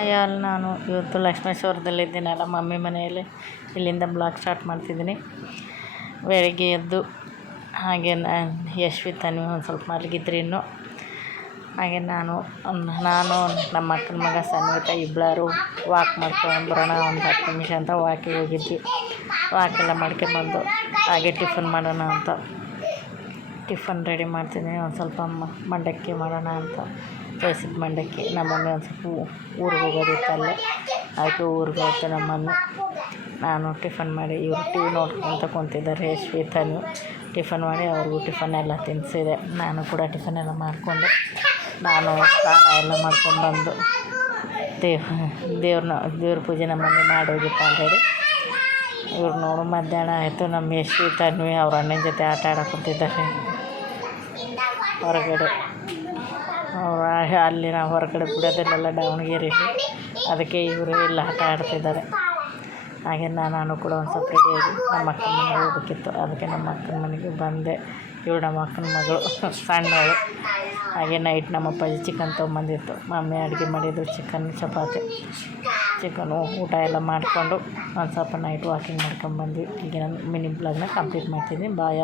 ಅಲ್ಲಿ ನಾನು ಇವತ್ತು ಲಕ್ಷ್ಮೇಶ್ವರದಲ್ಲಿದ್ದೀನಲ್ಲ ಮಮ್ಮಿ ಮನೆಯಲ್ಲಿ, ಇಲ್ಲಿಂದ ಬ್ಲಾಗ್ ಸ್ಟಾರ್ಟ್ ಮಾಡ್ತಿದ್ದೀನಿ. ಬೆಳಗ್ಗೆ ಎದ್ದು ಹಾಗೆ ಯಶ್ವಿ ತನ್ವಿ ಒಂದು ಸ್ವಲ್ಪ ಮಲಗಿದ್ರು ಇನ್ನು. ಹಾಗೆ ನಾನು ನಮ್ಮ ಅಕ್ಕನ ಮಗ ಸನ್ವಿತ ಇಬ್ಬರು ವಾಕ್ ಮಾಡ್ಕೊಂಡ್ಬರೋಣ ಒಂದು 10 ನಿಮಿಷ ಅಂತ ವಾಕಿಗೆ ಹೋಗಿದ್ವಿ. ವಾಕೆಲ್ಲ ಮಾಡ್ಕೊಂಬಂದು ಹಾಗೆ ಟಿಫನ್ ಮಾಡೋಣ ಅಂತ ಟಿಫನ್ ರೆಡಿ ಮಾಡ್ತಿದ್ದೀನಿ. ಒಂದು ಸ್ವಲ್ಪ ಮಂಡಕ್ಕಿ ಮಾಡೋಣ ಅಂತ ಬೇಯಿಸಿದ ಮಂಡಕ್ಕಿ. ನಮ್ಮಮ್ಮಿ ಒಂದು ಸ್ವಲ್ಪ ಊರಿಗೆ ಹೋಗೋದಿತ್ತಲ್ಲೇ, ಅದಕ್ಕೆ ಊರಿಗೆ ಹೋಗ್ತು ನಮ್ಮಮ್ಮಿ. ನಾನು ಟಿಫನ್ ಮಾಡಿ ಇವರು ಟಿ ವಿ ನೋಡ್ಕೊತ ಕುಂತಿದ್ದಾರೆ. ಯಶ್ವಿ ತನ್ವಿ ಟಿಫನ್ ಮಾಡಿ ಅವ್ರಿಗೂ ಟಿಫನ್ ಎಲ್ಲ ತಿನ್ನಿಸಿದೆ. ನಾನು ಕೂಡ ಟಿಫನ್ ಎಲ್ಲ ಮಾಡಿಕೊಂಡು ನಾನು ಸ್ನಾನ ಎಲ್ಲ ಮಾಡ್ಕೊಂಡ್ಬಂದು ದೇವ್ರ ಪೂಜೆ ನಮ್ಮಲ್ಲಿ ಮಾಡೋಗಿತ್ತು ಆಲ್ರೆಡಿ. ಇವ್ರು ನೋಡು ಮಧ್ಯಾಹ್ನ ಆಯಿತು. ನಮ್ಮ ಯಶ್ವಿ ತನ್ವಿ ಅವ್ರ ಅಣ್ಣನ ಜೊತೆ ಆಟ ಆಡಕ್ಕೆ ಕುಂತಿದ್ದಾರೆ ಹೊರಗಡೆ. ಅಲ್ಲಿ ನಾವು ಹೊರಗಡೆ ಬಿಡೋದಿಲ್ಲ ದಾವಣಗೆರೆಯಲ್ಲಿ, ಅದಕ್ಕೆ ಇವರು ಎಲ್ಲ ಆಟ ಆಡ್ತಿದ್ದಾರೆ. ಹಾಗೆ ನಾನು ಕೂಡ ಒಂದು ಸ್ವಲ್ಪ ರೆಡಿಯಾಗಿ ನಮ್ಮ ಅಕ್ಕನ ಮನೆಗೆ ಹೋಗ್ಬೇಕಿತ್ತು. ಅದಕ್ಕೆ ನಮ್ಮ ಅಕ್ಕನ ಮನೆಗೆ ಬಂದೆ. ಇವಳು ನಮ್ಮ ಅಕ್ಕನ ಮಗಳು ಸಣ್ಣವಳು. ಹಾಗೆ ನೈಟ್ ನಮ್ಮ ಅಪ್ಪಾಜಿ ಚಿಕನ್ ತೊಗೊಂಬಂದಿತ್ತು. ಮಮ್ಮಿ ಅಡುಗೆ ಮಾಡಿದ್ದು ಚಿಕನ್ ಚಪಾತಿ ಚಿಕನು ಊಟ ಎಲ್ಲ ಮಾಡಿಕೊಂಡು ಒಂದು ಸ್ವಲ್ಪ ನೈಟ್ ವಾಕಿಂಗ್ ಮಾಡ್ಕೊಂಡ್ಬಂದ್ವಿ. ಈಗ ನಾನು ಮಿನಿ ಬ್ಲಾಗ್ನ ಕಂಪ್ಲೀಟ್ ಮಾಡ್ತಿದ್ದೀನಿ. ಬಾಯ್.